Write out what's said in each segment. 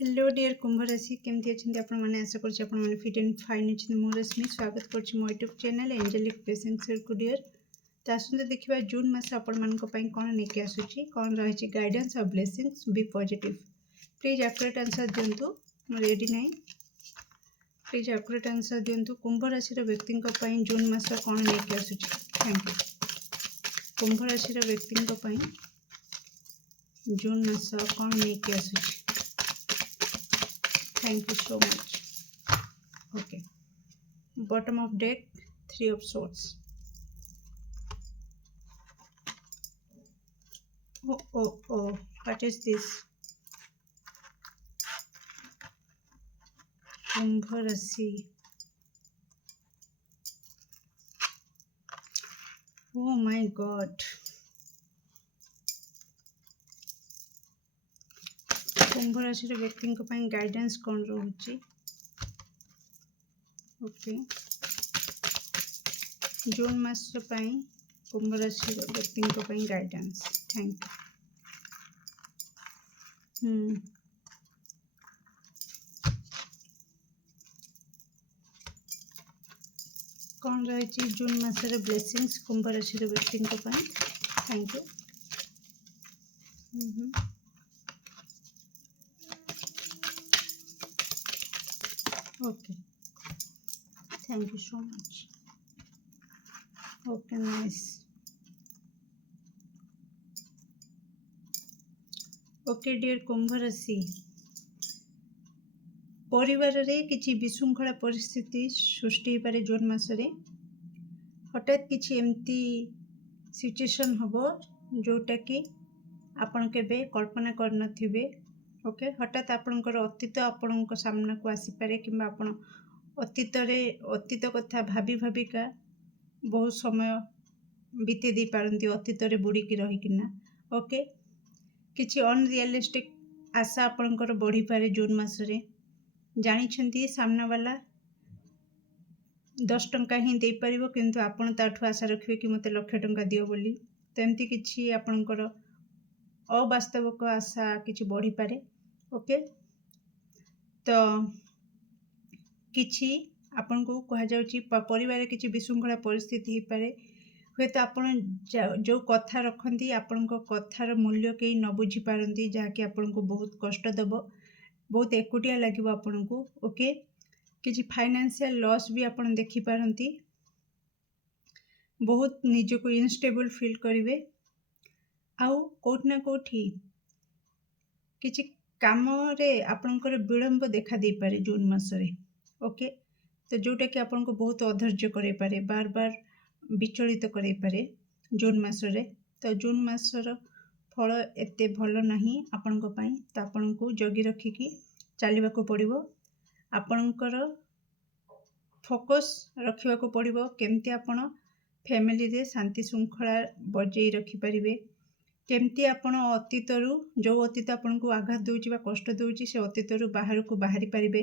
Hello dear कुंभ राशि केमती अच्छे आपण मैंने आशा कर फिट एंड फाइन अच्छे मु रश्मि स्वागत कर मो यूट्यूब चैनल एंजेलिक पेशेंस को डियर। तो आसते देखा जून मास आपण मानी कौन लेके आसूची कौन रही गाइडेंस और blessings be positive. Please accurate answer दिंतु रेडी नाई प्लीज एक्यूरेट आंसर दिंतु कुंभ राशि व्यक्ति जून मास कौन लेके आसूची। Thank you. कुंभ राशि व्यक्ति जून मास कौन लेके आसूची। Thank you so much. Okay. Bottom of deck, 3 of swords. Oh. What is this? Kumbh Rashi. Oh my God. कुंभ राशि व्यक्ति गाइडेंस कौन रोचे। ओके जून मास कुंभ राशि व्यक्ति गाइडेंस। Thank you. कौन रही जून मास ब्लेसिंग्स कुंभ राशि व्यक्ति। Thank you. Okay thank you so much. Okay nice. Okay dear कुंभ राशि परिवार रे किछि विशृंखला परिस्थिति सृष्टि हो पारे जून मासरे। हठात किछि एमती सिचुएशन हबो जोटा कि आपण केबे कल्पना कर नथिबे। ओके हठात आपणकर अतीत आपण सामना को आसी पारे कि आपण अतीत कथा भाविका बहुत समय बीते दे पारती अतीत रे बुड़ीकी रहीकिना। ओके किछि अनरियलिस्टिक आशा आपणकर बढ़ी पारे जून मासरे। जानिछंती सामना वाला 10 टंका ही दे परिबो किंतु आपण ताठु आशा रखिबे कि मते लाख टंका दियो बोली। तो एमती किछि आपणकर अवास्तविक आशा किछि बढ़ी पारे। ओके तो किछि आपन को कहा जाउची परिवार किछि विशृंखला परिस्थिति ही पारे। हुए तो आपण जो कथा रखती आपण कथार मूल्य कई न बुझी पारती जहाँकि आपण को बहुत कष्ट दब बहुत एकुटिया लगे आपण को। ओके किछि फाइनेंशियल लॉस भी आपण देखि पारती बहुत निजको इनस्टेबल फील करिवे आउ कोठना कोठी किछि काम रे आपणकर विलंब देखा दे पारे जून मासरे। ओके तो जोटा कि आपन को बहुत अधैर्य करे पारे बार बार विचलित करे पारे जून मासरे। तो जून मासर फल एते भल नहीं आपण को पई। तो आपण को जगी रखिकी चलवा को पड़िबो। आपणकर फोकस रखिबा को पड़िबो केमती आपण फैमिली रे शांति श्रृंखला बजाई रखि परिबे। केमती आपण अतीतरू जो अतीत आपण को आघात दउची बा कष्ट दउची से अतीतरू बाहर को बाहरी पारिबे।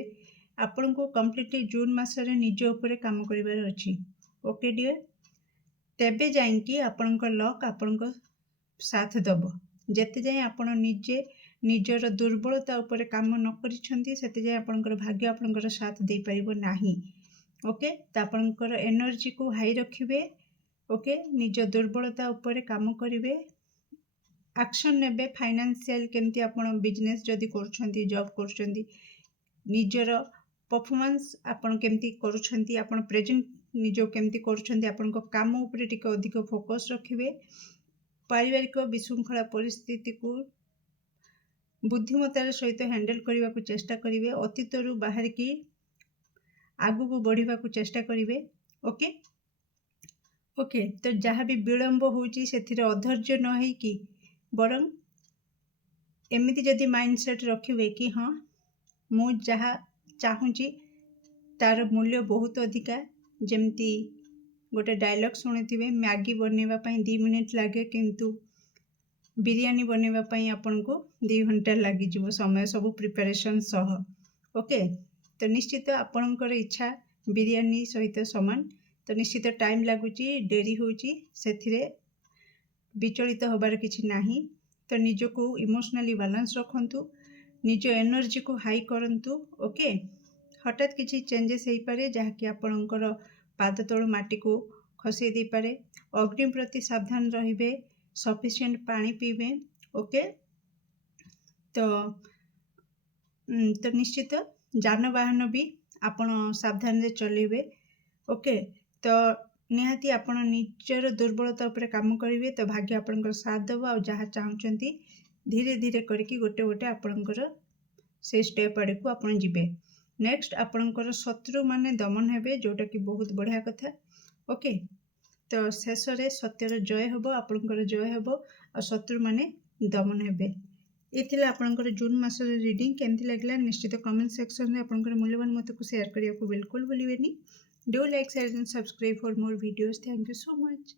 आपण को कम्प्लीटली जून मासरे निज उपरे काम करिवार अछि। ओके डियर तेबे जाइंकी आपणकर लक आपणकर साथ दब। जेते जाए आपण निजे निजर दुर्बलता उपरे काम न करिसंती सेते जाए आपणकर भाग्य आपणकर साथ दे परिबो नाही। ओके त आपणकर एनर्जी को हाई रखिबे। ओके निज दुर्बलता उपरे काम करिवे एक्शन नेबे। फाइनेंशियल केमती आपण बिजनेस जदि करूछंती जॉब करूछंती निजर परफॉर्मेंस आपण केमती करूछंती आपण प्रेजेंट निजो केमती करूछंती आपण को काम उपरे टिके अधिक फोकस रखिबे। पारिवारिक विशृंखला परिस्थिति को बुद्धिमत्तार सहित हैंडल करने को चेष्टा करिवे। अतीतरू बाहर की आगु को बढ़िबा को चेष्टा करिवे। ओके ओके तो जहाँ भी विलंब होउची सेथिरे अधैर्य न होई कि बरं एमिति जदि माइंडसेट रखिवे कि हाँ मु जहाँ चाहूँची तार मूल्य बहुत अधिका। जेमती गोटे डायलॉग सुनिथिबे मैगी बनैबा पई 2 मिनिट लागे किंतु बिरयानी बनैबा पई आपन को 2 घंटा लागि जिवो समय सब प्रिपरेशन सह। ओके तो निश्चित आपनकर इच्छा बिरयानी सहित समान तो निश्चित टाइम लगुची डेरी होची सेथिरे विचलित होबार किछि नाही। तो निजको इमोशनली बैलेंस रखंतु निज एनर्जी को हाई करंतु। ओके, हठात किसी चेंजेस हो पारे जहाँकि आपणकर पाद तलु माटी को खसई दे पारे। अग्नि प्रति सावधान रहिबे, सफिशिएंट पानी पीबे। ओके, तो निश्चित जानवाहन भी आपण सावधान रे चलेबे। ओके, तो निहाती आपण निजर दुर्बलता उपरे काम करेंगे तो भाग्य आपणकर साथ देव। आ जहाँ चाहूँगी धीरे धीरे करके गोटे गोटे आपणकर से स्टेप आड़े को आपण जीवे। नेक्स्ट आपणकर शत्रु माने दमन हेबे, जोटा कि बहुत बढ़िया कथा। ओके, तो शेष रे सत्यर जय हबो, आपणकर जय हबो और शत्रु माने दमन हेबे। ये थिला आपणकर जून मास रीडिंग। केमती लागला निश्चित कमेंट सेक्शन में आपणकर मूल्यवान मत को शेयर करने को बिल्कुल भूलिबेनी। Do like share and subscribe for more videos. Thank you so much.